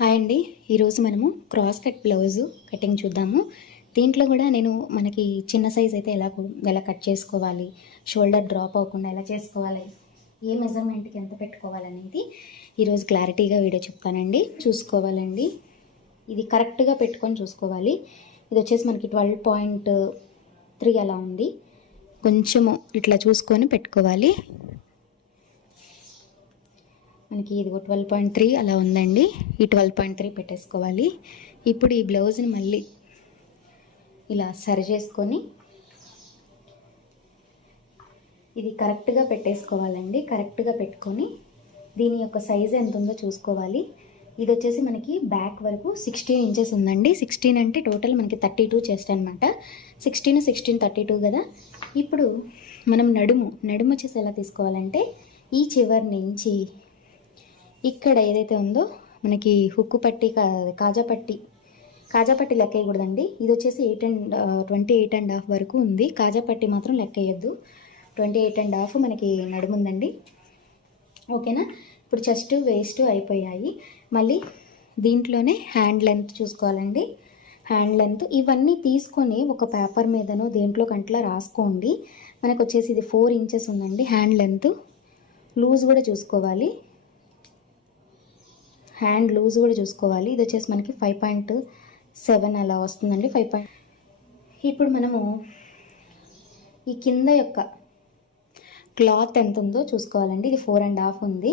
Hi అండి. ఈరోజు మనము క్రాస్ కట్ బ్లౌజు కటింగ్ చూద్దాము. దీంట్లో కూడా నేను మనకి చిన్న సైజ్ అయితే ఎలా కట్ చేసుకోవాలి, షోల్డర్ డ్రాప్ అవ్వకుండా ఎలా చేసుకోవాలి, ఏ మెజర్మెంట్కి ఎంత పెట్టుకోవాలనేది ఈరోజు క్లారిటీగా వీడియో చెప్తానండి. చూసుకోవాలండి, ఇది కరెక్ట్గా పెట్టుకొని చూసుకోవాలి. ఇది వచ్చేసి మనకి 12.3 అలా ఉంది. కొంచెము ఇట్లా చూసుకొని పెట్టుకోవాలి. మనకి ఇది 12.3 అలా ఉందండి. ఈ 12.3 పెట్టేసుకోవాలి. ఇప్పుడు ఈ బ్లౌజ్ని మళ్ళీ ఇలా సరి చేసుకొని ఇది కరెక్ట్గా పెట్టేసుకోవాలండి. కరెక్ట్గా పెట్టుకొని దీని యొక్క సైజ్ ఎంత ఉందో చూసుకోవాలి. ఇది వచ్చేసి మనకి బ్యాక్ వరకు 16 ఇంచెస్ ఉందండి. 16 అంటే టోటల్ మనకి 32 చెస్ట్ అనమాట. 16, 16, 32 కదా. ఇప్పుడు మనం నడుము వచ్చేసి ఎలా తీసుకోవాలంటే ఈ చివరి నుంచి ఇక్కడ ఏదైతే ఉందో మనకి హుక్కు పట్టి కాజా పట్టి లెక్క వేయకూడదండి. ఇది వచ్చేసి 28.5 వరకు ఉంది. కాజా పట్టి మాత్రం లెక్క వేయద్దు. 28.5 మనకి నడుముందండి. ఓకేనా. ఇప్పుడు చెస్ట్ వేస్ట్ అయిపోయాయి. మళ్ళీ దీంట్లోనే హ్యాండ్ లెంత్ చూసుకోవాలండి. హ్యాండ్ లెంత్ ఇవన్నీ తీసుకొని ఒక పేపర్ మీదనో దేంట్లో కంట్లా రాసుకోండి. మనకు వచ్చేసి ఇది 4 ఇంచెస్ ఉందండి హ్యాండ్ లెంత్. లూజ్ కూడా చూసుకోవాలి. హ్యాండ్ లూజ్ కూడా చూసుకోవాలి. ఇది వచ్చేసి మనకి 5.7 అలా వస్తుందండి. 5. ఇప్పుడు మనము ఈ కింద యొక్క క్లాత్ ఎంత ఉందో చూసుకోవాలండి. ఇది 4.5 ఉంది.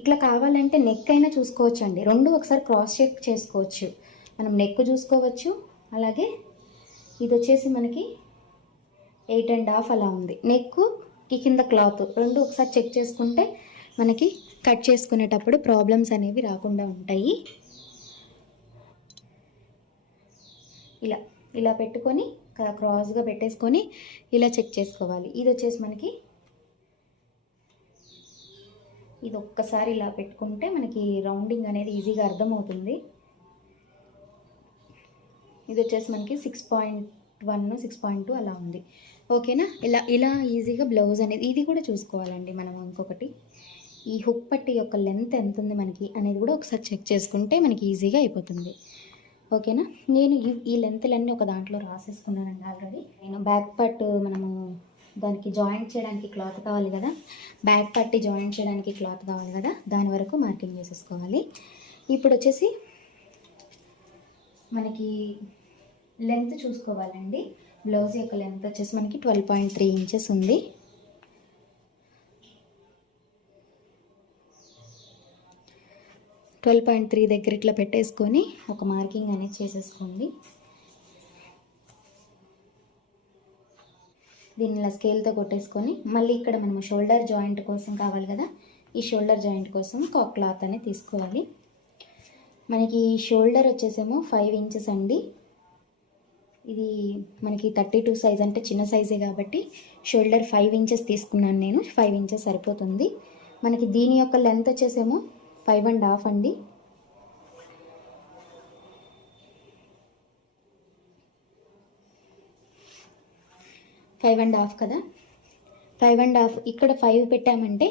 ఇట్లా కావాలంటే నెక్ అయినా చూసుకోవచ్చు అండి. రెండు ఒకసారి క్రాస్ చెక్ చేసుకోవచ్చు. మనం నెక్ చూసుకోవచ్చు. అలాగే ఇది వచ్చేసి మనకి 8.5 అలా ఉంది. నెక్కి కింద క్లాత్ రెండు ఒకసారి చెక్ చేసుకుంటే మనకి కట్ చేసుకునేటప్పుడు ప్రాబ్లమ్స్ అనేవి రాకుండా ఉంటాయి. ఇలా పెట్టుకొని క్రాస్గా పెట్టేసుకొని ఇలా చెక్ చేసుకోవాలి. ఇది వచ్చేసి మనకి ఇది ఒక్కసారి ఇలా పెట్టుకుంటే మనకి రౌండింగ్ అనేది ఈజీగా అర్థమవుతుంది. ఇది వచ్చేసి మనకి 6.1, 6.2 అలా ఉంది. ఓకేనా. ఇలా ఈజీగా బ్లౌజ్ అనేది ఇది కూడా చూసుకోవాలండి మనం. ఇంకొకటి ఈ హుక్ పట్టి యొక్క లెంత్ ఎంత ఉంది మనకి అనేది కూడా ఒకసారి చెక్ చేసుకుంటే మనకి ఈజీగా అయిపోతుంది. ఓకేనా. నేను ఈ లెంత్లన్నీ ఒక దాంట్లో రాసేసుకున్నానండి ఆల్రెడీ. నేను బ్యాక్ పార్ట్ మనము దానికి జాయింట్ చేయడానికి క్లాత్ కావాలి కదా, బ్యాక్ పట్టి జాయింట్ చేయడానికి క్లాత్ కావాలి కదా, దాని వరకు మార్కింగ్ చేసేసుకోవాలి. ఇప్పుడు వచ్చేసి మనకి లెంత్ చూసుకోవాలండి. బ్లౌజ్ యొక్క లెంత్ వచ్చేసి మనకి 12.3 ఇంచెస్ ఉంది. 12.3 దగ్గర ఇట్లా పెట్టేసుకొని ఒక మార్కింగ్ అనేది చేసేసుకోండి. దీన్ని ఇలా స్కేల్తో కొట్టేసుకొని మళ్ళీ ఇక్కడ మనము షోల్డర్ జాయింట్ కోసం కావాలి కదా, ఈ షోల్డర్ జాయింట్ కోసం ఒక క్లాత్ అనేది తీసుకోవాలి. మనకి షోల్డర్ వచ్చేసేమో 5 ఇంచెస్ అండి. ఇది మనకి 32 సైజ్ అంటే చిన్న సైజే కాబట్టి షోల్డర్ 5 ఇంచెస్ తీసుకున్నాను నేను. 5 ఇంచెస్ సరిపోతుంది. మనకి దీని యొక్క లెంత్ వచ్చేసేమో 5.5 అండి. 5.5 కదా. 5.5 ఇక్కడ 5 పెట్టామంటే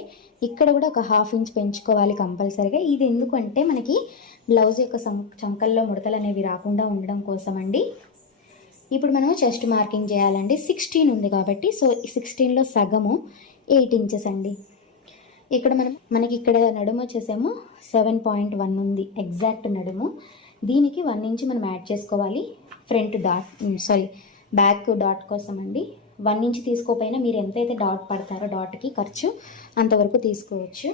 ఇక్కడ కూడా ఒక 1/2 ఇంచ్ పెంచుకోవాలి కంపల్సరీగా. ఇది ఎందుకంటే మనకి బ్లౌజ్ యొక్క చంకల్లో ముడతలు అనేవి రాకుండా ఉండడం కోసం అండి. ఇప్పుడు మనం చెస్ట్ మార్కింగ్ చేయాలండి. 16 ఉంది కాబట్టి సో 16లో సగము 8 ఇంచెస్ అండి. ఇక్కడ మనకి ఇక్కడ నడుము వచ్చేసేమో 7.1 ఉంది ఎగ్జాక్ట్ నడుము. దీనికి 1 ఇంచ్ మనం యాడ్ చేసుకోవాలి బ్యాక్ డాట్ కోసం అండి. 1 ఇంచ్ తీసుకోపోయినా మీరు ఎంతైతే డాట్ పడతారో డాట్కి ఖర్చు అంతవరకు తీసుకోవచ్చు.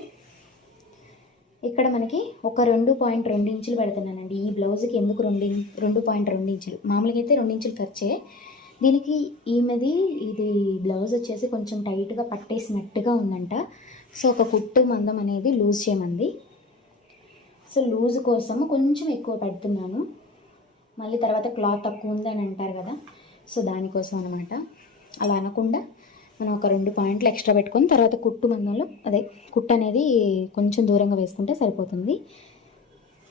ఇక్కడ మనకి ఒక 2.2 ఇంచులు పెడుతున్నానండి. ఈ బ్లౌజ్కి ఎందుకు 2.2 ఇంచులు, మామూలుగా అయితే 2 ఇంచులు ఖర్చే. దీనికి ఇది బ్లౌజ్ వచ్చేసి కొంచెం టైట్గా పట్టేసినట్టుగా ఉందంట. సో ఒక కుట్టు మందం అనేది లూజ్ చేయమంది. సో లూజ్ కోసం కొంచెం ఎక్కువ పెడుతున్నాను. మళ్ళీ తర్వాత క్లాత్ తక్కువ ఉంది అని అంటారు కదా, సో దానికోసం అనమాట. అలా అనకుండా మనం ఒక 2 పాయింట్లు ఎక్స్ట్రా పెట్టుకొని తర్వాత కుట్టు మందంలో కుట్టు అనేది కొంచెం దూరంగా వేసుకుంటే సరిపోతుంది.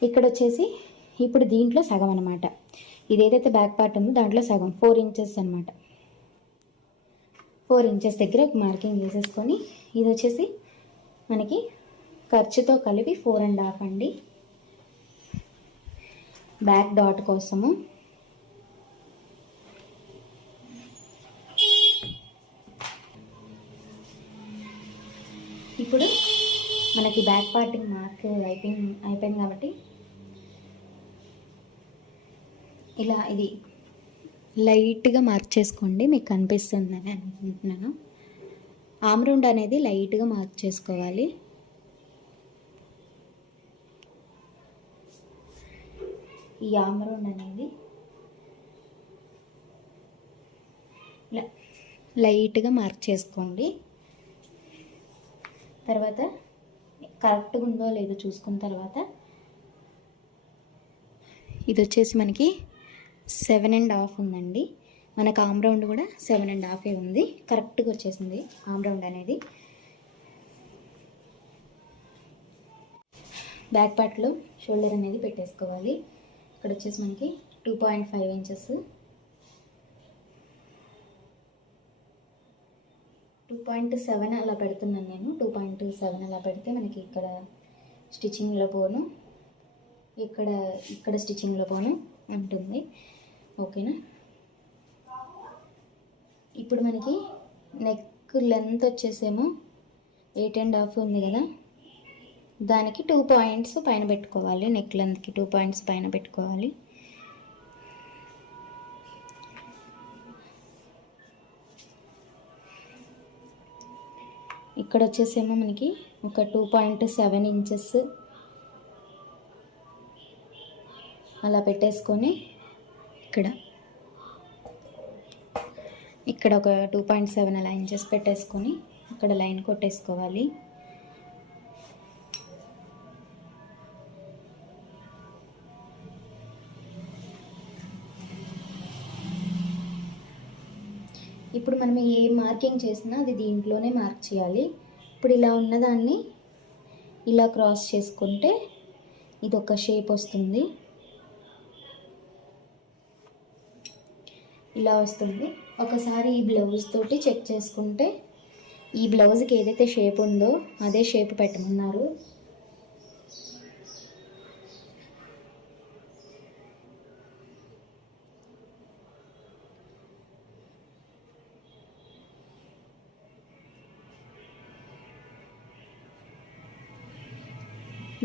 ఇక్కడ వచ్చేసి ఇప్పుడు దీంట్లో సగం అనమాట. ఇది ఏదైతే బ్యాక్ పార్ట్ ఉందో దాంట్లో సగం 4 ఇంచెస్ అనమాట. 4 ఇంచెస్ దగ్గర ఒక మార్కింగ్ చేసేసుకొని ఇది వచ్చేసి మనకి ఖర్చుతో కలిపి 4.5 అండి. బ్యాక్ డాట్ కోసము ఇప్పుడు మనకి బ్యాక్ పార్టింగ్ మార్క్ అయిపోయింది కాబట్టి ఇలా ఇది లైట్గా మార్క్ చేసుకోండి, మీకు కనిపిస్తుందని అనుకుంటున్నాను. ఆమ్ రౌండ్ అనేది లైట్గా మార్క్ చేసుకోవాలి. ఈ ఆమ్ రౌండ్ అనేది ఇలా లైట్గా మార్క్ చేసుకోండి. తర్వాత కరెక్ట్గా ఉందో లేదో చూసుకున్న తర్వాత ఇది వచ్చేసి మనకి 7.5 ఉందండి. మనకు ఆమ్ రౌండ్ కూడా 7.5 ఉంది. కరెక్ట్గా వచ్చేసింది ఆమ్ రౌండ్ అనేది. బ్యాక్ పార్ట్లో షోల్డర్ అనేది పెట్టేసుకోవాలి. ఇక్కడ వచ్చేసి మనకి 2.5 ఇంచెస్ 2.7 అలా పెడుతున్నాను నేను. 2.7 అలా పెడితే మనకి ఇక్కడ స్టిచ్చింగ్లో పోను, ఇక్కడ స్టిచ్చింగ్లో పోను ఉంటుంది. ఓకేనా? ఇప్పుడు మనకి నెక్ లెంత్ వచ్చేసేమో 8.5 ఉంది కదా, దానికి 2 పాయింట్స్ పైన పెట్టుకోవాలి. నెక్ లెంత్కి 2 పాయింట్స్ పైన పెట్టుకోవాలి. ఇక్కడ వచ్చేసేమో మనకి ఒక 2.7 ఇంచెస్ అలా పెట్టేసుకొని ఇక్కడ ఒక 2.7 అలా ఇంచెస్ పెట్టేసుకొని ఇక్కడ లైన్ కొట్టేసుకోవాలి. ఇప్పుడు మనం ఏ మార్కింగ్ చేసినా అది దీంట్లోనే మార్క్ చేయాలి. ఇప్పుడు ఇలా ఉన్నదాన్ని ఇలా క్రాస్ చేసుకుంటే ఇది ఒక షేప్ వస్తుంది, ఇలా వస్తుంది. ఒకసారి ఈ బ్లౌజ్ తోటి చెక్ చేసుకుంటే ఈ బ్లౌజ్కి ఏదైతే షేప్ ఉందో అదే షేప్ పెట్టమన్నారు.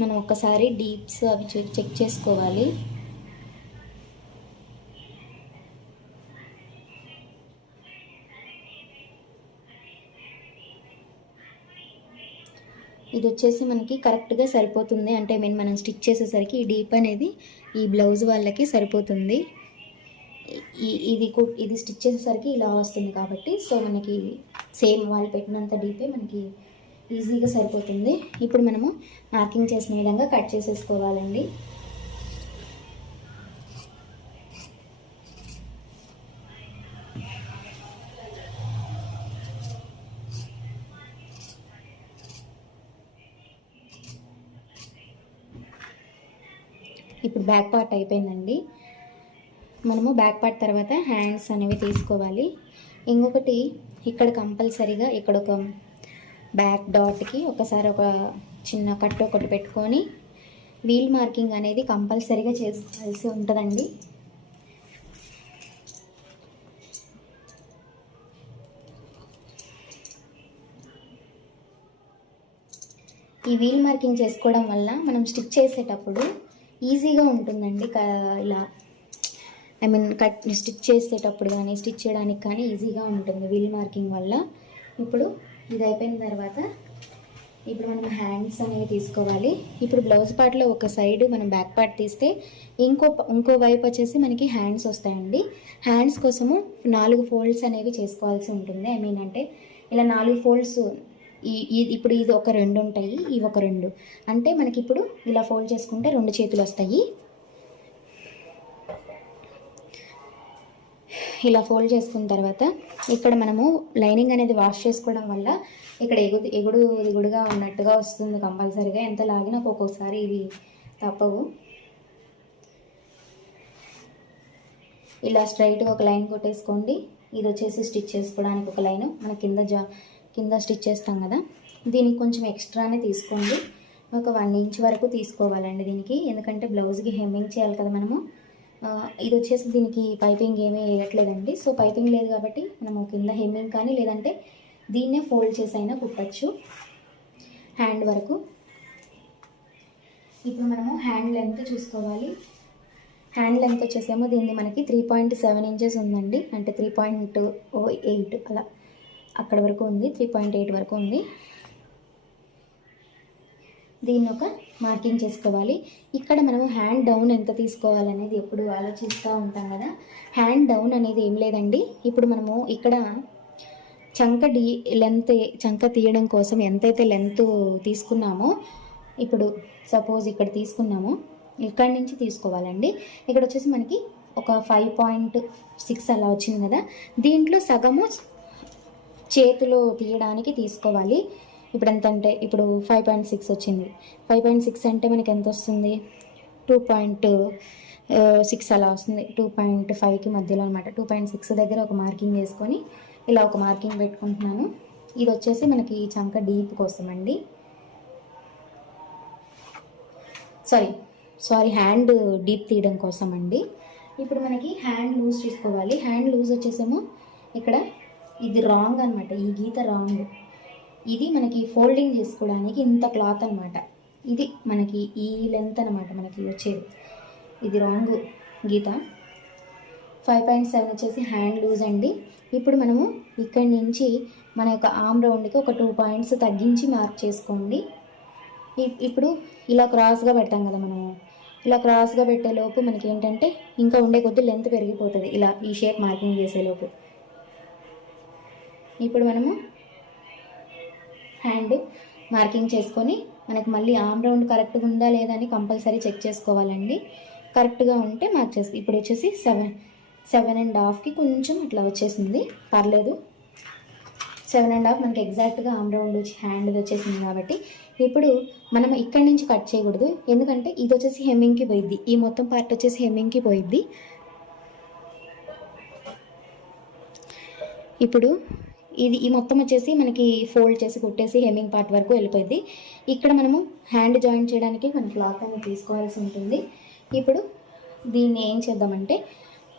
మనం ఒకసారి డీప్స్ అవి చెక్ చేసుకోవాలి. ఇది వచ్చేసి మనకి కరెక్ట్గా సరిపోతుంది. అంటే మనం స్టిచ్ చేసేసరికి ఈ డీప్ అనేది ఈ బ్లౌజ్ వాళ్ళకి సరిపోతుంది. ఇది స్టిచ్ చేసేసరికి ఇలా వస్తుంది కాబట్టి సో మనకి సేమ్ వాళ్ళు పెట్టినంత డీపే మనకి ఈజీగా సరిపోతుంది. ఇప్పుడు మనము మార్కింగ్ చేసిన విధంగా కట్ చేసేసుకోవాలండి. ఇప్పుడు బ్యాక్ పార్ట్ అయిపోయిందండి. మనము బ్యాక్ పార్ట్ తర్వాత హ్యాండ్స్ అనేవి తీసుకోవాలి. ఇంకొకటి ఇక్కడ కంపల్సరీగా ఇక్కడ ఒక బ్యాక్ డాట్కి ఒకసారి ఒక చిన్న కట్ ఒకటి పెట్టుకొని వీల్ మార్కింగ్ అనేది కంపల్సరీగా చేసుకోవాల్సి ఉంటుందండి. ఈ వీల్ మార్కింగ్ చేసుకోవడం వల్ల మనం స్టిచ్ చేసేటప్పుడు ఈజీగా ఉంటుందండి. ఇలా స్టిచ్ చేసేటప్పుడు కానీ స్టిచ్ చేయడానికి కానీ ఈజీగా ఉంటుంది వీల్ మార్కింగ్ వల్ల. ఇప్పుడు ఇది అయిపోయిన తర్వాత ఇప్పుడు మనం హ్యాండ్స్ అనేవి తీసుకోవాలి. ఇప్పుడు బ్లౌజ్ పార్ట్లో ఒక సైడ్ మనం బ్యాక్ పార్ట్ తీస్తే ఇంకో వైపు వచ్చేసి మనకి హ్యాండ్స్ వస్తాయండి. హ్యాండ్స్ కోసము 4 ఫోల్డ్స్ అనేవి చేసుకోవాల్సి ఉంటుంది. అంటే ఇలా 4 ఫోల్డ్స్ ఇప్పుడు ఇది ఒక 2 ఉంటాయి, ఇవి ఒక 2 అంటే మనకి ఇప్పుడు ఇలా ఫోల్డ్ చేసుకుంటే 2 చేతులు వస్తాయి. ఇలా ఫోల్డ్ చేసుకున్న తర్వాత ఇక్కడ మనము లైనింగ్ అనేది వాష్ చేసుకోవడం వల్ల ఇక్కడ ఎగుడుగా ఉన్నట్టుగా వస్తుంది కంపల్సరీగా. ఎంత లాగినా ఒక్కొక్కసారి ఇవి తప్పవు. ఇలా స్ట్రైట్గా ఒక లైన్ కొట్టేసుకోండి. ఇది వచ్చేసి స్టిచ్ చేసుకోవడానికి ఒక లైన్, మన కింద స్టిచ్ చేస్తాం కదా, దీనికి కొంచెం ఎక్స్ట్రానే తీసుకోండి. ఒక 1 ఇంచ్ వరకు తీసుకోవాలండి దీనికి, ఎందుకంటే బ్లౌజ్కి హెమ్మింగ్ చేయాలి కదా మనము. ఇది వచ్చేసి దీనికి పైపింగ్ ఏమీ వేయట్లేదండి. సో పైపింగ్ లేదు కాబట్టి మనము కింద హెమ్మింగ్ కానీ లేదంటే దీన్నే ఫోల్డ్ చేసి అయినా కుట్టచ్చు హ్యాండ్ వరకు. ఇప్పుడు మనము హ్యాండ్ లెంత్ చూసుకోవాలి. హ్యాండ్ లెంత్ వచ్చేసేమో దీన్ని మనకి 3.7 ఇంచెస్ ఉందండి, అంటే 3.8 అలా అక్కడ వరకు ఉంది, 3.8 వరకు ఉంది. దీన్ని ఒక మార్కింగ్ చేసుకోవాలి. ఇక్కడ మనము హ్యాండ్ డౌన్ ఎంత తీసుకోవాలనేది ఎప్పుడు ఆలోచిస్తూ ఉంటాం కదా. హ్యాండ్ డౌన్ అనేది ఏం లేదండి, ఇప్పుడు మనము ఇక్కడ చంక తీయడం కోసం ఎంతైతే లెంత్ తీసుకున్నామో, ఇప్పుడు సపోజ్ ఇక్కడ తీసుకున్నామో ఇక్కడి నుంచి తీసుకోవాలండి. ఇక్కడ వచ్చేసి మనకి ఒక 5.6 అలా వచ్చింది కదా, దీంట్లో సగము చేతిలో తీయడానికి తీసుకోవాలి. ఇప్పుడు ఎంత అంటే ఇప్పుడు 5.6 వచ్చింది. 5.6 అంటే మనకి ఎంత వస్తుంది, 2.6 అలా వస్తుంది. 2.5కి మధ్యలో అనమాట. 2.6 దగ్గర ఒక మార్కింగ్ వేసుకొని ఇలా ఒక మార్కింగ్ పెట్టుకుంటున్నాను. ఇది వచ్చేసి మనకి చంక డీప్ కోసం అండి, సారీ హ్యాండ్ డీప్ తీయడం కోసం అండి. ఇప్పుడు మనకి హ్యాండ్ లూజ్ తీసుకోవాలి. హ్యాండ్ లూజ్ వచ్చేసేమో ఇక్కడ ఇది రాంగ్ అనమాట, ఈ గీత రాంగ్. ఇది మనకి ఫోల్డింగ్ చేసుకోవడానికి ఇంత క్లాత్ అనమాట, ఇది మనకి ఈ లెంత్ అనమాట మనకి వచ్చేది, ఇది రాంగ్ గీత. 5.7 వచ్చేసి హ్యాండ్ లూజ్ అండి. ఇప్పుడు మనము ఇక్కడి నుంచి మన యొక్క ఆర్మ్ రౌండ్కి ఒక 2 పాయింట్స్ తగ్గించి మార్క్ చేసుకోండి. ఇప్పుడు ఇలా క్రాస్గా పెడతాం కదా మనము, ఇలా క్రాస్గా పెట్టేలోపు మనకి ఏంటంటే ఇంకా ఉండే కొద్ది లెంత్ పెరిగిపోతుంది, ఇలా ఈ షేప్ మార్కింగ్ చేసేలోపు. ఇప్పుడు మనము హ్యాండ్ మార్కింగ్ చేసుకొని మనకు మళ్ళీ ఆర్మ్ రౌండ్ కరెక్ట్గా ఉందా లేదా అని కంపల్సరీ చెక్ చేసుకోవాలండి. కరెక్ట్గా ఉంటే మార్క్ చేసి ఇప్పుడు వచ్చేసి 7.5కి కొంచెం అట్లా వచ్చేసింది, పర్లేదు. 7.5 మనకి ఎగ్జాక్ట్గా ఆర్మ్ రౌండ్ వచ్చి హ్యాండ్ వచ్చేసింది కాబట్టి ఇప్పుడు మనం ఇక్కడి నుంచి కట్ చేయకూడదు, ఎందుకంటే ఇది వచ్చేసి హెమ్మింగ్కి పోయిద్ది, ఈ మొత్తం పార్ట్ వచ్చేసి హెమ్మింగ్కి పోయిద్ది. ఇప్పుడు ఈ మొత్తం వచ్చేసి మనకి ఫోల్డ్ చేసి కుట్టేసి హెమ్మింగ్ పార్ట్ వరకు వెళ్ళిపోయింది. ఇక్కడ మనము హ్యాండ్ జాయిన్ చేయడానికి మన క్లాత్ అనేది తీసుకోవాల్సి ఉంటుంది. ఇప్పుడు దీన్ని ఏం చేద్దామంటే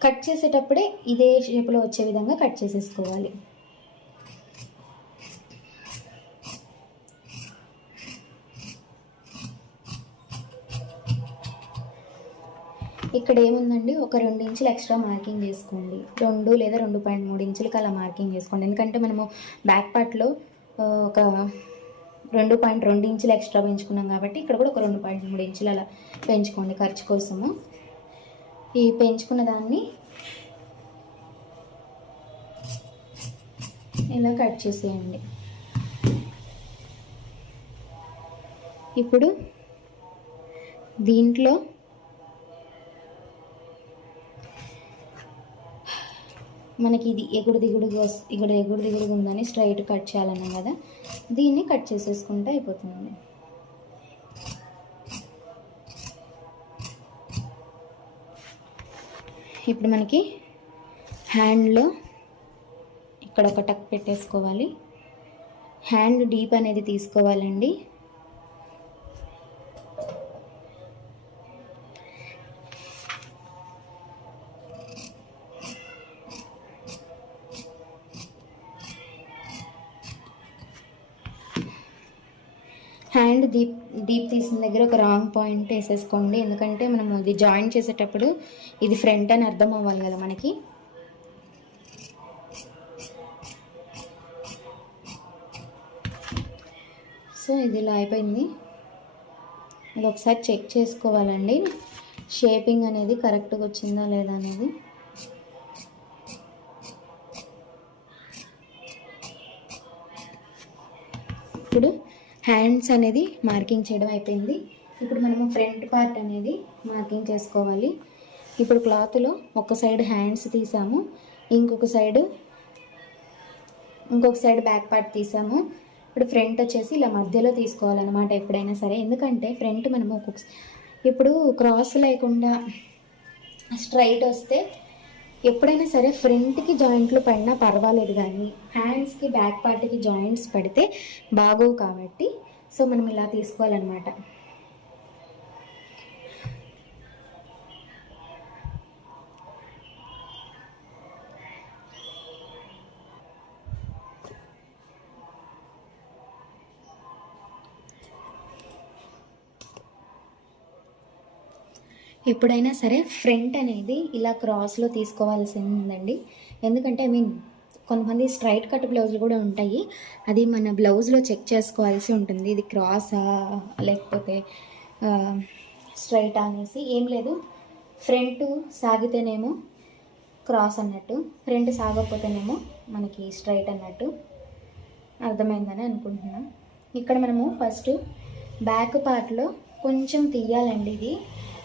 కట్ చేసేటప్పుడే ఇదే షేప్లో వచ్చే విధంగా కట్ చేసేసుకోవాలి. ఇక్కడ ఏముందండి, ఒక 2 ఇంచులు ఎక్స్ట్రా మార్కింగ్ చేసుకోండి, 2 లేదా 2.3 ఇంచులకి అలా మార్కింగ్ చేసుకోండి. ఎందుకంటే మనము బ్యాక్ పార్ట్లో ఒక 2.2 ఇంచులు ఎక్స్ట్రా పెంచుకున్నాం కాబట్టి ఇక్కడ కూడా ఒక 2.3 ఇంచులు అలా పెంచుకోండి ఖర్చు కోసము. ఈ పెంచుకున్న దాన్ని ఇలా కట్ చేసేయండి. ఇప్పుడు దీంట్లో మనకి ఇది ఎగుడు దిగుడుగా ఉందని స్ట్రైట్ కట్ చేయాలన్నాం కదా, దీన్ని కట్ చేసేసుకుంటే అయిపోతుంది. ఇప్పుడు మనకి హ్యాండ్లో ఇక్కడ ఒక టక్ పెట్టేసుకోవాలి. హ్యాండ్ డీప్ అనేది తీసుకోవాలండి. హ్యాండ్ డీప్ తీసిన దగ్గర ఒక రాంగ్ పాయింట్ వేసేసుకోండి, ఎందుకంటే మనము ఇది జాయిన్ చేసేటప్పుడు ఇది ఫ్రంట్ అని అర్థం అవ్వాలి కదా మనకి. సో ఇది ఇలా అయిపోయింది. ఇది ఒకసారి చెక్ చేసుకోవాలండి, షేపింగ్ అనేది కరెక్ట్గా వచ్చిందా లేదా అనేది. ఇప్పుడు హ్యాండ్స్ అనేది మార్కింగ్ చేయడం అయిపోయింది. ఇప్పుడు మనము ఫ్రంట్ పార్ట్ అనేది మార్కింగ్ చేసుకోవాలి. ఇప్పుడు క్లాత్లో ఒక సైడ్ హ్యాండ్స్ తీసాము, ఇంకొక సైడ్ బ్యాక్ పార్ట్ తీసాము. ఇప్పుడు ఫ్రంట్ వచ్చేసి ఇలా మధ్యలో తీసుకోవాలన్నమాట ఎప్పుడైనా సరే, ఎందుకంటే ఫ్రంట్ మనము ఇప్పుడు క్రాస్ లేకుండా స్ట్రైట్ వస్తే ఎప్పుడైనా సరే ఫ్రంట్కి జాయింట్లు పడినా పర్వాలేదు, కానీ హ్యాండ్స్కి బ్యాక్ పార్ట్కి జాయింట్స్ పడితే బాగోవు. కాబట్టి సో మనం ఇలా తీసుకోవాలన్నమాట. ఎప్పుడైనా సరే ఫ్రంట్ అనేది ఇలా క్రాస్లో తీసుకోవాల్సిందండి. ఎందుకంటే కొంతమంది స్ట్రైట్ కట్ బ్లౌజులు కూడా ఉంటాయి. అది మన బ్లౌజ్లో చెక్ చేసుకోవాల్సి ఉంటుంది, ఇది క్రాసా లేకపోతే స్ట్రైటా అనేసి. ఏం లేదు, ఫ్రంట్ సాగితేనేమో క్రాస్ అన్నట్టు, ఫ్రంట్ సాగకపోతేనేమో మనకి స్ట్రైట్ అన్నట్టు. అర్థమైందని అనుకుంటున్నాను. ఇక్కడ మనము ఫస్ట్ బ్యాక్ పార్ట్లో కొంచెం తీయాలండి ఇది.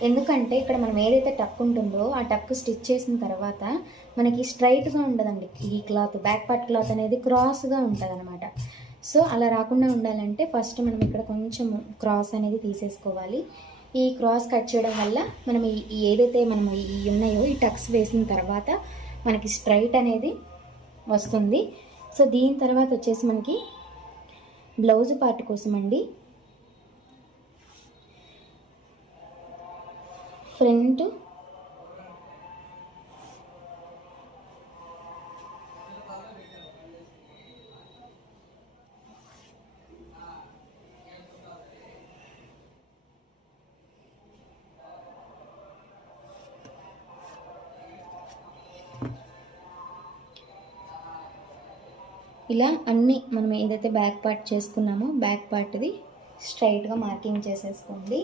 ఎందుకంటే ఇక్కడ మనం ఏదైతే టక్ ఉంటుందో ఆ టక్ స్టిచ్ చేసిన తర్వాత మనకి స్ట్రైట్గా ఉండదండి. ఈ క్లాత్, బ్యాక్ పార్ట్ క్లాత్ అనేది క్రాస్గా ఉంటుంది అనమాట. సో అలా రాకుండా ఉండాలంటే ఫస్ట్ మనం ఇక్కడ కొంచెం క్రాస్ అనేది తీసేసుకోవాలి. ఈ క్రాస్ కట్ చేయడం వల్ల మనం ఏదైతే మనం ఈ ఉన్నాయో ఈ టక్స్ వేసిన తర్వాత మనకి స్ట్రైట్ అనేది వస్తుంది. సో దీని తర్వాత వచ్చేసి మనకి బ్లౌజ్ పార్ట్ కోసం అండి, ఫ్రంట్ ఇలా అన్నీ మనం ఏదైతే బ్యాక్ పార్ట్ చేసుకున్నామో బ్యాక్ పార్ట్ది స్ట్రైట్గా మార్కింగ్ చేసేసుకోండి.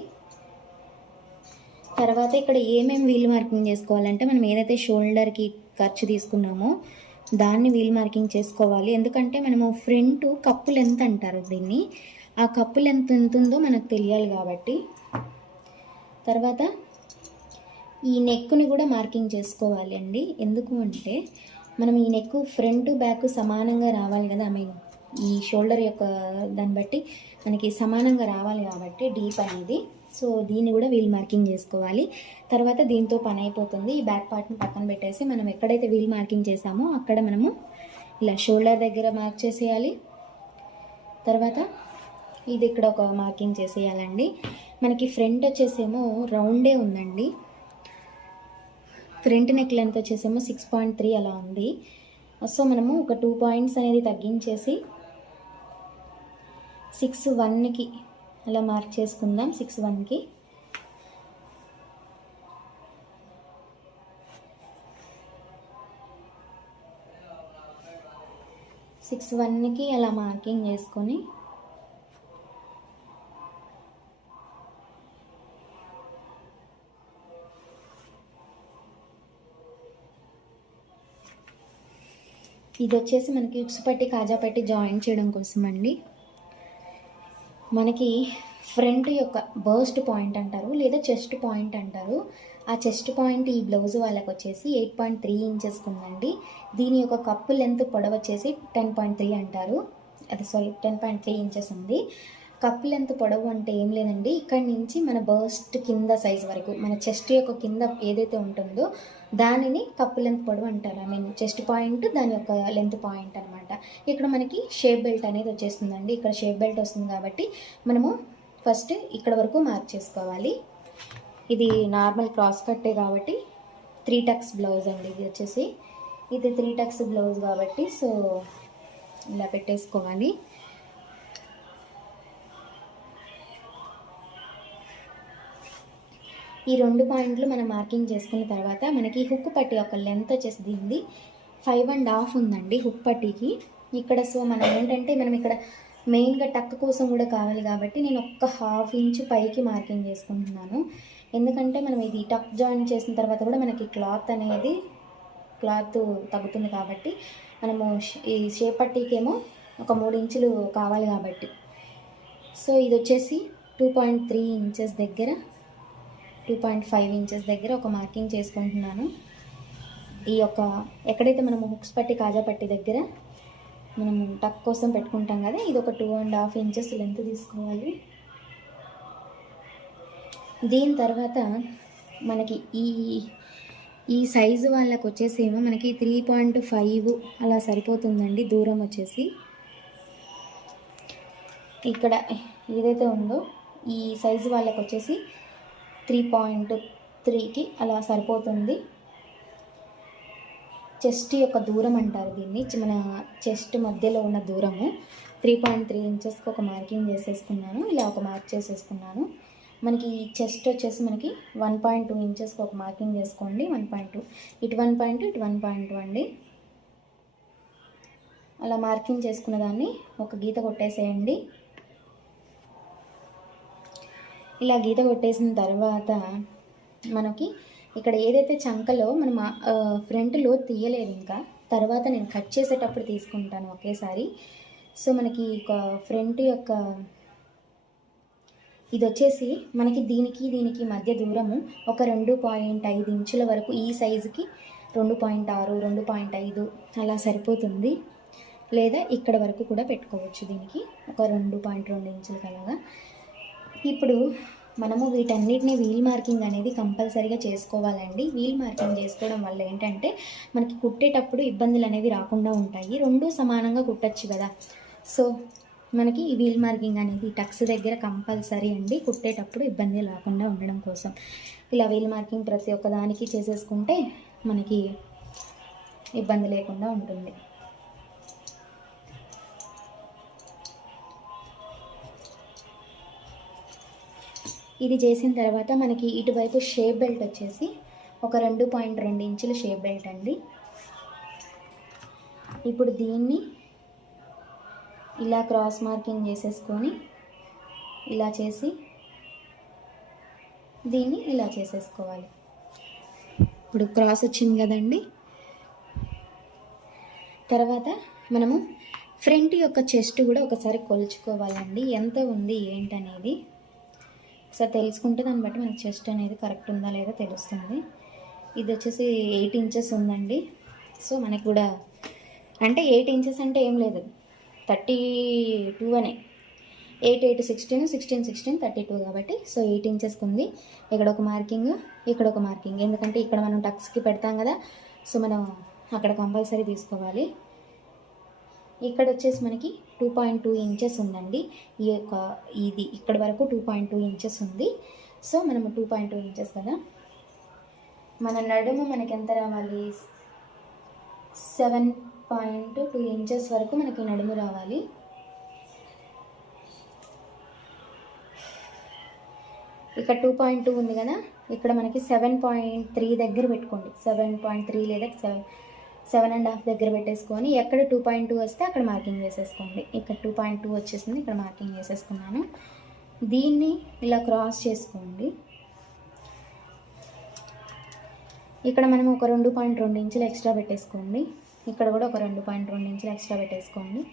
తర్వాత ఇక్కడ ఏమేమి వీల్ మార్కింగ్ చేసుకోవాలంటే మనం ఏదైతే షోల్డర్కి ఖర్చు తీసుకున్నామో దాన్ని వీల్ మార్కింగ్ చేసుకోవాలి. ఎందుకంటే మనము ఫ్రంట్ కప్పు లెంత్ అంటారు దీన్ని, ఆ కప్పు లెంత్ ఎంత ఉందో మనకు తెలియాలి కాబట్టి. తర్వాత ఈ నెక్ని కూడా మార్కింగ్ చేసుకోవాలి అండి. ఎందుకు అంటే మనం ఈ నెక్ ఫ్రంట్ బ్యాక్ సమానంగా రావాలి కదా, ఈ షోల్డర్ యొక్క దాన్ని బట్టి మనకి సమానంగా రావాలి కాబట్టి డీప్ అనేది. సో దీన్ని కూడా వీల్ మార్కింగ్ చేసుకోవాలి. తర్వాత దీంతో పని అయిపోతుంది. ఈ బ్యాక్ పార్ట్ని పక్కన పెట్టేసి మనం ఎక్కడైతే వీల్ మార్కింగ్ చేసామో అక్కడ మనము ఇలా షోల్డర్ దగ్గర మార్క్ చేసేయాలి. తర్వాత ఇది ఇక్కడ ఒక మార్కింగ్ చేసేయాలండి. మనకి ఫ్రంట్ వచ్చేసేమో రౌండే ఉందండి, ఫ్రంట్ నెక్ లెంత్ వచ్చేసేమో 6.3 అలా ఉంది. సో మనము ఒక 2 పాయింట్స్ అనేది తగ్గించేసి 6'1'కి అలా మార్క్ చేసుకుందాం. 6'1'కి అలా మార్కింగ్ చేసుకొని ఇది వచ్చేసి మనకి ఉక్సు పట్టి కాజా పట్టి జాయిన్ చేయడం కోసం అండి. మనకి ఫ్రంట్ యొక్క బర్స్ట్ పాయింట్ అంటారు లేదా చెస్ట్ పాయింట్ అంటారు. ఆ చెస్ట్ పాయింట్ ఈ బ్లౌజ్ వాళ్ళకి వచ్చేసి 8.3 ఇంచెస్ ఉందండి. దీని యొక్క కప్పు లెంత్ పొడవు వచ్చేసి 10.3 అంటారు. 10.3 ఇంచెస్ ఉంది. కప్పు లెంత్ పొడవు అంటే ఏం లేదండి, ఇక్కడి నుంచి మన బర్స్ట్ కింద సైజ్ వరకు, మన చెస్ట్ యొక్క కింద ఏదైతే ఉంటుందో దానిని కప్పు లెంత్ పొడవు అంటారు. చెస్ట్ పాయింట్ దాని యొక్క లెంత్ పాయింట్ అనమాట. ఇక్కడ మనకి షేప్ బెల్ట్ అనేది వచ్చేస్తుందండి. ఇక్కడ షేప్ బెల్ట్ వస్తుంది కాబట్టి మనము ఫస్ట్ ఇక్కడ వరకు మార్క్ చేసుకోవాలి. ఇది నార్మల్ క్రాస్ కట్టే కాబట్టి 3 టక్స్ బ్లౌజ్ అండి. ఇది 3 టక్స్ బ్లౌజ్ కాబట్టి సో ఇలా పెట్టేసుకోవాలి. ఈ 2 పాయింట్లు మనం మార్కింగ్ చేసుకున్న తర్వాత మనకి హుక్ పట్టి యొక్క లెంత్ వచ్చేసి దీనిది 5.5 ఉందండి హుక్ పట్టీకి ఇక్కడ. సో మనం ఏంటంటే మనం ఇక్కడ మెయిన్గా టక్ కోసం కూడా కావాలి కాబట్టి నేను ఒక 1/2 ఇంచ్ పైకి మార్కింగ్ చేసుకుంటున్నాను. ఎందుకంటే మనం ఇది టక్ జాయిన్ చేసిన తర్వాత కూడా మనకి క్లాత్ తగ్గుతుంది కాబట్టి మనము ఈ షేప్ పట్టీకేమో ఒక 3 ఇంచులు కావాలి కాబట్టి. సో ఇది వచ్చేసి 2.3 ఇంచెస్ దగ్గర 2.5 ఇంచెస్ దగ్గర ఒక మార్కింగ్ చేసుకుంటున్నాను. ఈ యొక్క ఎక్కడైతే మనము హుక్స్ పట్టి కాజా పట్టి దగ్గర మనం టక్ కోసం పెట్టుకుంటాం కదా, ఇది ఒక 2.5 ఇంచెస్ లెంత్ తీసుకోవాలి. దీని తర్వాత మనకి ఈ సైజు వాళ్ళకి వచ్చేసేమో మనకి 3.5 అలా సరిపోతుందండి దూరం వచ్చేసి. ఇక్కడ ఏదైతే ఉందో ఈ సైజు వాళ్ళకి వచ్చేసి 3.3కి అలా సరిపోతుంది. చెస్ట్ యొక్క దూరం అంటారు దీన్ని, మన చెస్ట్ మధ్యలో ఉన్న దూరము 3.3 ఇంచెస్కి ఒక మార్కింగ్ చేసేసుకున్నాను. ఇలా ఒక మార్క్ చేసేసుకున్నాను. మనకి చెస్ట్ వచ్చేసి మనకి 1.2 ఇంచెస్కి ఒక మార్కింగ్ చేసుకోండి. 1.2 ఇటు 1.2 ఇటు 1.2 అండి. అలా మార్కింగ్ చేసుకున్న దాన్ని ఒక గీత కొట్టేసేయండి. ఇలా గీత కొట్టేసిన తర్వాత మనకి ఇక్కడ ఏదైతే చంకలో మనం ఫ్రంట్లో తీయలేదు, ఇంకా తర్వాత నేను కట్ చేసేటప్పుడు తీసుకుంటాను ఒకేసారి. సో మనకి ఒక ఫ్రంట్ యొక్క ఇది వచ్చేసి మనకి దీనికి మధ్య దూరము ఒక 2.5 ఇంచుల వరకు, ఈ సైజుకి 2.6 2.5 అలా సరిపోతుంది. లేదా ఇక్కడ వరకు కూడా పెట్టుకోవచ్చు, దీనికి ఒక 2.2 ఇంచులకి అలాగా. ఇప్పుడు మనము వీటన్నిటిని వీల్ మార్కింగ్ అనేది కంపల్సరీగా చేసుకోవాలండి. వీల్ మార్కింగ్ చేసుకోవడం వల్ల ఏంటంటే మనకి కుట్టేటప్పుడు ఇబ్బందులు అనేవి రాకుండా ఉంటాయి. రెండు సమానంగా కుట్టచ్చు కదా. సో మనకి ఈ వీల్ మార్కింగ్ అనేది టక్స్ దగ్గర కంపల్సరీ అండి, కుట్టేటప్పుడు ఇబ్బంది రాకుండా ఉండడం కోసం. ఇలా వీల్ మార్కింగ్ ప్రతి ఒక్కదానికి చేసేసుకుంటే మనకి ఇబ్బంది లేకుండా ఉంటుంది. ఇది చేసిన తర్వాత మనకి ఇటువైపు షేప్ బెల్ట్ వచ్చేసి ఒక 2.2 ఇంచుల షేప్ బెల్ట్ అండి. ఇప్పుడు దీన్ని ఇలా క్రాస్ మార్కింగ్ చేసేసుకొని ఇలా చేసి దీన్ని ఇలా చేసేసుకోవాలి. ఇప్పుడు క్రాస్ వచ్చింది కదండి. తర్వాత మనము ఫ్రంట్ యొక్క చెస్ట్ కూడా ఒకసారి కొలుచుకోవాలండి, ఎంత ఉంది ఏంటనేది ఒకసారి తెలుసుకుంటే దాన్ని బట్టి మనకి చెస్ట్ అనేది కరెక్ట్ ఉందా లేదా తెలుస్తుంది. ఇది వచ్చేసి 8 ఇంచెస్ ఉందండి. సో మనకి కూడా అంటే 8 ఇంచెస్ అంటే ఏం లేదు, 32 అనే 8 8 16 16 16 32 కాబట్టి సో 8 ఇంచెస్కి ఉంది. ఇక్కడ ఒక మార్కింగ్, ఇక్కడ ఒక మార్కింగ్, ఎందుకంటే ఇక్కడ మనం టక్స్కి పెడతాం కదా, సో మనం అక్కడ కంపల్సరీ తీసుకోవాలి. ఇక్కడ వచ్చేసి మనకి 2.2 ఇంచెస్ ఉందండి. ఈ యొక్క ఇది ఇక్కడ వరకు 2.2 ఇంచెస్ ఉంది. సో మనము 2.2 ఇంచెస్ కదా, మన నడుము మనకి ఎంత రావాలి, 7.2 ఇంచెస్ వరకు మనకి నడుము రావాలి. ఇక్కడ 2.2 ఉంది కదా, ఇక్కడ మనకి 7.3 దగ్గర పెట్టుకోండి. 7.3 లేదా 7.5 దగ్గర పెట్టేసుకొని ఎక్కడ 2.2 వస్తే అక్కడ మార్కింగ్ వేసేసుకోండి. ఇక్కడ 2.2 వచ్చేసింది, ఇక్కడ మార్కింగ్ వేసేసుకున్నాను. దీన్ని ఇలా క్రాస్ చేసుకోండి. ఇక్కడ మనం ఒక 2.2 ఇంచులు ఎక్స్ట్రా పెట్టేసుకోండి. ఇక్కడ కూడా ఒక 2.2 ఇంచులు ఎక్స్ట్రా పెట్టేసుకోండి.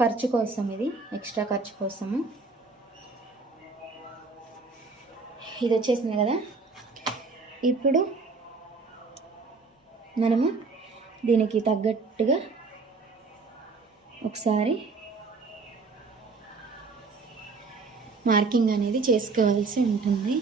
ఖర్చు కోసం, ఇది ఎక్స్ట్రా ఖర్చు కోసము. ఇది వచ్చేసింది కదా. ఇప్పుడు మనము దీనికి తగ్గట్టుగా ఒకసారి మార్కింగ్ అనేది చేసుకోవాల్సి ఉంటుంది.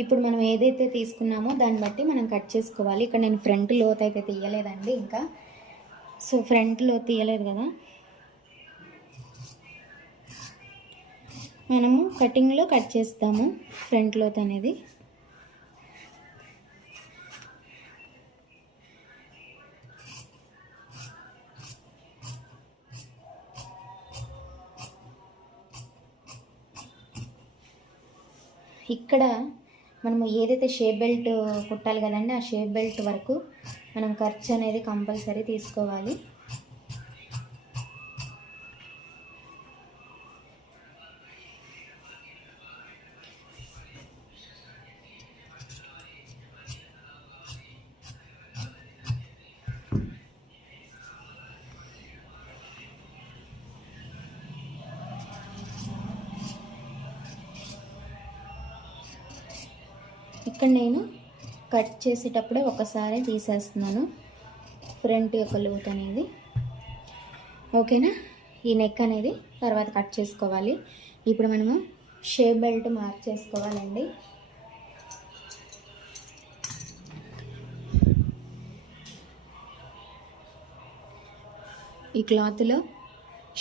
ఇప్పుడు మనం ఏదైతే తీసుకున్నామో దాన్ని బట్టి మనం కట్ చేసుకోవాలి. ఇక్కడ నేను ఫ్రంట్ లోత్ అయితే తీయలేదండి ఇంకా, సో ఫ్రంట్ లోత్ తీయలేదు కదా, మనము కటింగ్లో కట్ చేస్తాము ఫ్రంట్ లోత్ అనేది. ఇక్కడ మనము ఏదైతే షేప్ బెల్ట్ కుట్టాలి కదండి, ఆ షేప్ బెల్ట్ వరకు మనం ఖర్చు అనేది కంపల్సరీ తీసుకోవాలి. ఇక్కడ నేను కట్ చేసేటప్పుడే ఒకసారి తీసేస్తున్నాను ఫ్రంట్ యొక్క లూత్ అనేది. ఓకేనా, ఈ నెక్ అనేది తర్వాత కట్ చేసుకోవాలి. ఇప్పుడు మనము షేప్ బెల్ట్ మార్క్ చేసుకోవాలండి. ఈ క్లాత్లో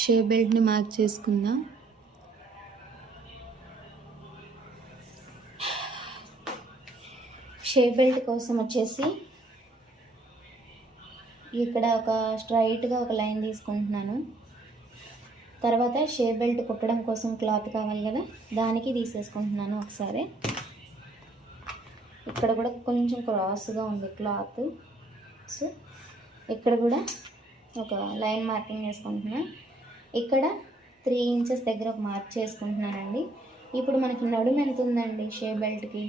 షేప్ బెల్ట్ని మార్క్ చేసుకుందాం. షేప్ బెల్ట్ కోసం వచ్చేసి ఇక్కడ ఒక స్ట్రైట్గా ఒక లైన్ తీసుకుంటున్నాను. తర్వాత షేప్ బెల్ట్ కుట్టడం కోసం క్లాత్ కావాలి కదా, దానికి తీసేసుకుంటున్నాను ఒకసారి. ఇక్కడ కూడా కొంచెం క్రాస్గా ఉంది క్లాత్, సో ఇక్కడ కూడా ఒక లైన్ మార్కింగ్ చేసుకుంటున్నా. ఇక్కడ 3 ఇంచెస్ దగ్గర ఒక మార్క్ చేసుకుంటున్నానండి. ఇప్పుడు మనకి నడుము ఎంత ఉందండి షేప్ బెల్ట్కి,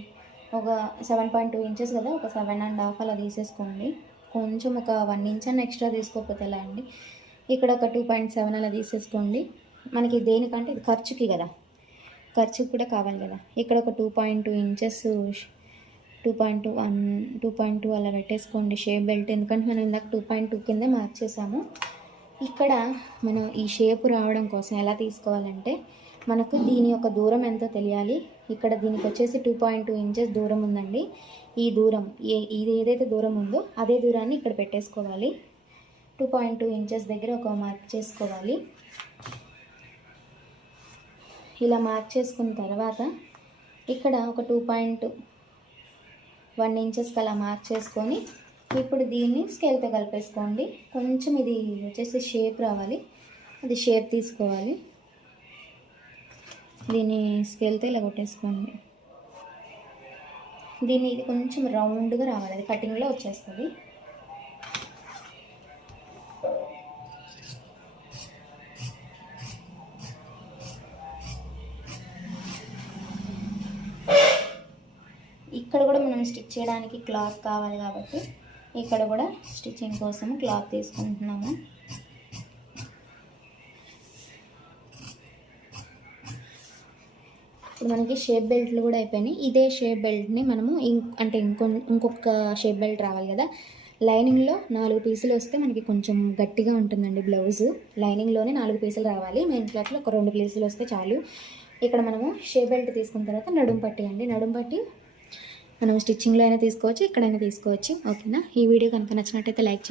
ఒక 7.2 ఇంచెస్ కదా, ఒక 7.5 అలా తీసేసుకోండి. కొంచెం ఒక 1 ఇంచ్ అన్న ఎక్స్ట్రా తీసుకోకపోతే ఎలా అండి. ఇక్కడ ఒక 2.7 అలా తీసేసుకోండి. మనకి దేనికంటే ఇది ఖర్చుకి కదా, ఖర్చుకి కూడా కావాలి కదా. ఇక్కడ ఒక 2.2 ఇంచెస్ 2.2 అలా పెట్టేసుకోండి షేప్ బెల్ట్. ఎందుకంటే మనం ఇందాక 2.2 కింద మార్క్ చేసాము. ఇక్కడ మనం ఈ షేప్ రావడం కోసం ఎలా తీసుకోవాలంటే, మనకు దీని యొక్క దూరం ఎంతో తెలియాలి. ఇక్కడ దీనికి వచ్చేసి 2.2 ఇంచెస్ దూరం ఉందండి. ఈ దూరం ఇది ఏదైతే దూరం ఉందో అదే దూరాన్ని ఇక్కడ పెట్టేసుకోవాలి. 2.2 ఇంచెస్ దగ్గర ఒక మార్క్ చేసుకోవాలి. ఇలా మార్క్ చేసుకున్న తర్వాత ఇక్కడ ఒక 2.1 ఇంచెస్కి అలా మార్క్ చేసుకొని ఇప్పుడు దీన్ని స్కేల్తో కలిపేసుకోండి. కొంచెం ఇది వచ్చేసి షేప్ రావాలి, అది షేప్ తీసుకోవాలి. దీన్ని స్కేల్తో ఇలా కొట్టేసుకోండి. దీన్ని ఇది కొంచెం రౌండ్గా రావాలి, అది కటింగ్లో వచ్చేస్తుంది. ఇక్కడ కూడా మనం స్టిచ్ చేయడానికి క్లాత్ కావాలి కాబట్టి ఇక్కడ కూడా స్టిచ్చింగ్ కోసం క్లాత్ తీసుకుంటున్నాము. ఇప్పుడు మనకి షేప్ బెల్ట్లు కూడా అయిపోయినాయి. ఇదే షేప్ బెల్ట్ని మనము ఇంకొక షేప్ బెల్ట్ రావాలి కదా, లైనింగ్లో 4 పీసులు వస్తే మనకి కొంచెం గట్టిగా ఉంటుందండి బ్లౌజు. లైనింగ్లోనే 4 పీసులు రావాలి, మెయిన్ క్లాత్లో ఒక 2 పీసులు వస్తే చాలు. ఇక్కడ మనము షేప్ బెల్ట్ తీసుకున్న తర్వాత నడుము పట్టి అండి, నడుము పట్టి మనం స్టిచ్చింగ్లో అయినా తీసుకోవచ్చు, ఎక్కడైనా తీసుకోవచ్చు. ఓకేనా, ఈ వీడియో కనుక నచ్చినట్టయితే లైక్ చేసి